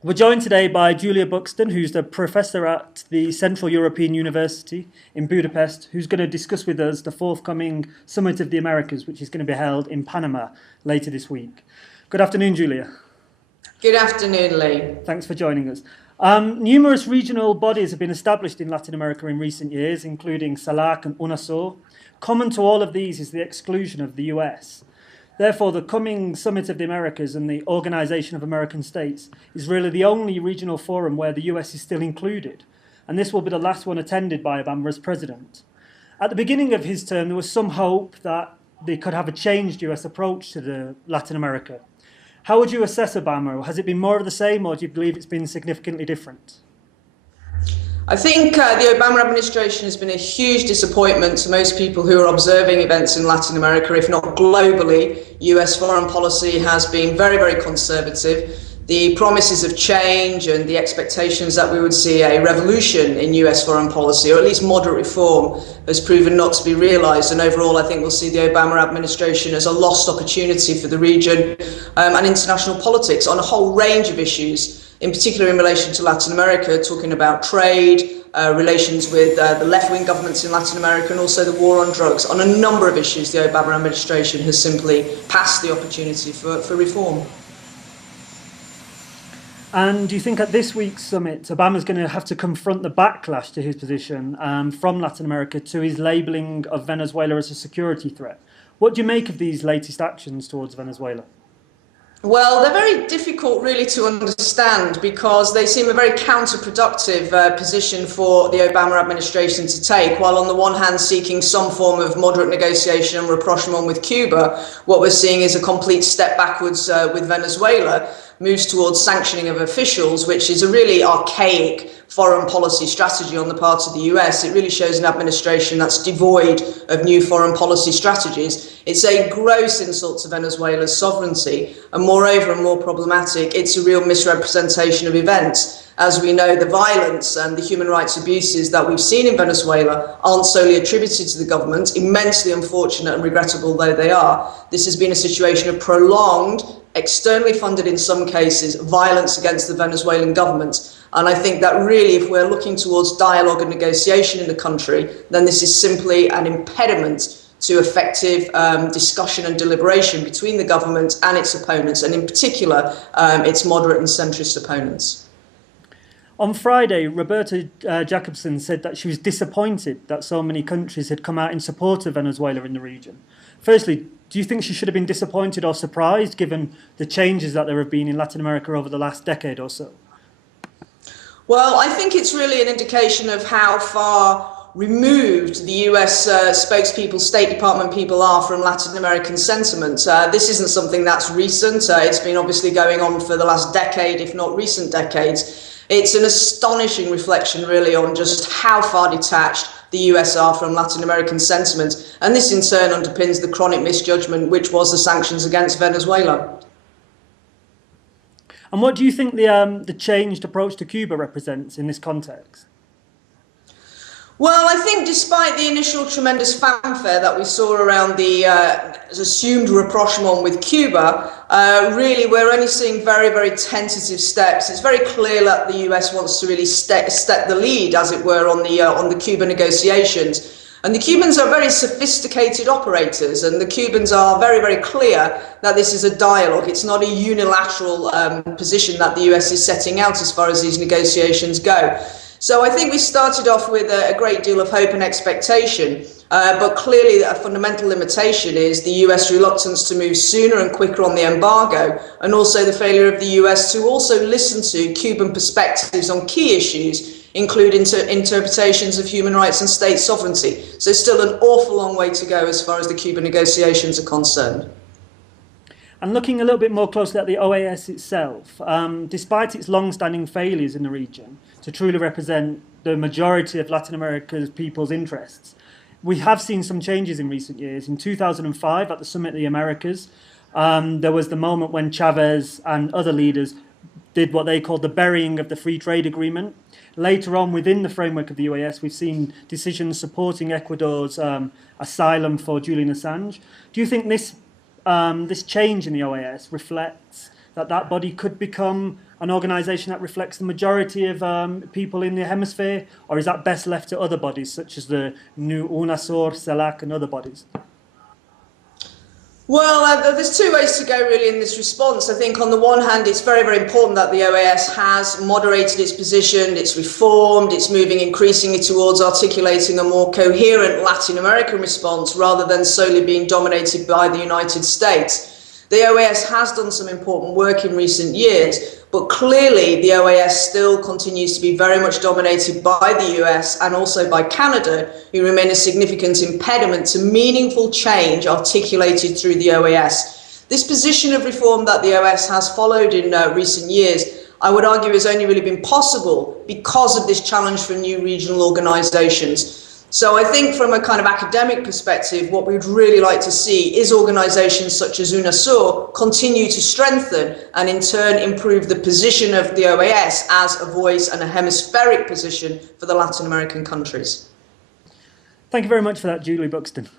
We're joined today by Julia Buxton, who's the professor at the Central European University in Budapest, who's going to discuss with us the forthcoming Summit of the Americas, which is going to be held in Panama later this week. Good afternoon, Julia. Good afternoon, Lee. Thanks for joining us. Numerous regional bodies have been established in Latin America in recent years, including CELAC and UNASUR. Common to all of these is the exclusion of the US. Therefore, the coming Summit of the Americas and the Organization of American States is really the only regional forum where the US is still included, and this will be the last one attended by Obama as president. At the beginning of his term, there was some hope that they could have a changed US approach to Latin America. How would you assess Obama? Has it been more of the same, or do you believe it's been significantly different? I think the Obama administration has been a huge disappointment to most people who are observing events in Latin America, if not globally. US foreign policy has been very, very conservative. The promises of change and the expectations that we would see a revolution in US foreign policy, or at least moderate reform, has proven not to be realised. And overall, I think we'll see the Obama administration as a lost opportunity for the region and international politics on a whole range of issues, in particular in relation to Latin America, talking about trade, relations with the left-wing governments in Latin America, and also the war on drugs. On a number of issues, the Obama administration has simply passed the opportunity for reform. And do you think at this week's summit, Obama's going to have to confront the backlash to his position from Latin America to his labelling of Venezuela as a security threat? What do you make of these latest actions towards Venezuela? Well, they're very difficult really to understand because they seem a very counterproductive position for the Obama administration to take. While on the one hand seeking some form of moderate negotiation and rapprochement with Cuba, what we're seeing is a complete step backwards with Venezuela, moves towards sanctioning of officials, which is a really archaic foreign policy strategy on the part of the US. It really shows an administration that's devoid of new foreign policy strategies. It's a gross insult to Venezuela's sovereignty, and moreover, and more problematic, it's a real misrepresentation of events. As we know, the violence and the human rights abuses that we've seen in Venezuela aren't solely attributed to the government, immensely unfortunate and regrettable though they are. This has been a situation of prolonged, externally funded in some cases, violence against the Venezuelan government. And I think that really, if we're looking towards dialogue and negotiation in the country, then this is simply an impediment to effective discussion and deliberation between the government and its opponents, and in particular, its moderate and centrist opponents. On Friday, Roberta Jacobson said that she was disappointed that so many countries had come out in support of Venezuela in the region. Firstly, do you think she should have been disappointed or surprised given the changes that there have been in Latin America over the last decade or so? Well, I think it's really an indication of how far removed the US spokespeople, State Department people are from Latin American sentiment. This isn't something that's recent. It's been obviously going on for the last decade, if not recent decades. It's an astonishing reflection, really, on just how far detached the US are from Latin American sentiment. And this, in turn, underpins the chronic misjudgment, which was the sanctions against Venezuela. And what do you think the changed approach to Cuba represents in this context? Well, I think despite the initial tremendous fanfare that we saw around the assumed rapprochement with Cuba, really we're only seeing very, very tentative steps. It's very clear that the US wants to really step the lead, as it were, on the Cuba negotiations. And the Cubans are very sophisticated operators, and the Cubans are very, very clear that this is a dialogue. It's not a unilateral position that the US is setting out as far as these negotiations go. So I think we started off with a great deal of hope and expectation, but clearly a fundamental limitation is the US reluctance to move sooner and quicker on the embargo, and also the failure of the US to also listen to Cuban perspectives on key issues, including interpretations of human rights and state sovereignty. So still an awful long way to go as far as the Cuban negotiations are concerned. And looking a little bit more closely at the OAS itself, despite its long-standing failures in the region to truly represent the majority of Latin America's people's interests, we have seen some changes in recent years. In 2005, at the Summit of the Americas, there was the moment when Chavez and other leaders did what they called the burying of the free trade agreement. Later on, within the framework of the OAS, we've seen decisions supporting Ecuador's asylum for Julian Assange. Do you think this change in the OAS reflects that body could become an organisation that reflects the majority of people in the hemisphere, or is that best left to other bodies such as the new UNASUR, CELAC and other bodies? Well, there's two ways to go really in this response. I think on the one hand, it's very, very important that the OAS has moderated its position, it's reformed, it's moving increasingly towards articulating a more coherent Latin American response rather than solely being dominated by the United States. The OAS has done some important work in recent years, but clearly the OAS still continues to be very much dominated by the US and also by Canada, who remain a significant impediment to meaningful change articulated through the OAS. This position of reform that the OAS has followed in recent years, I would argue, has only really been possible because of this challenge from new regional organisations. So I think from a kind of academic perspective, what we'd really like to see is organisations such as UNASUR continue to strengthen and in turn improve the position of the OAS as a voice and a hemispheric position for the Latin American countries. Thank you very much for that, Julie Buxton.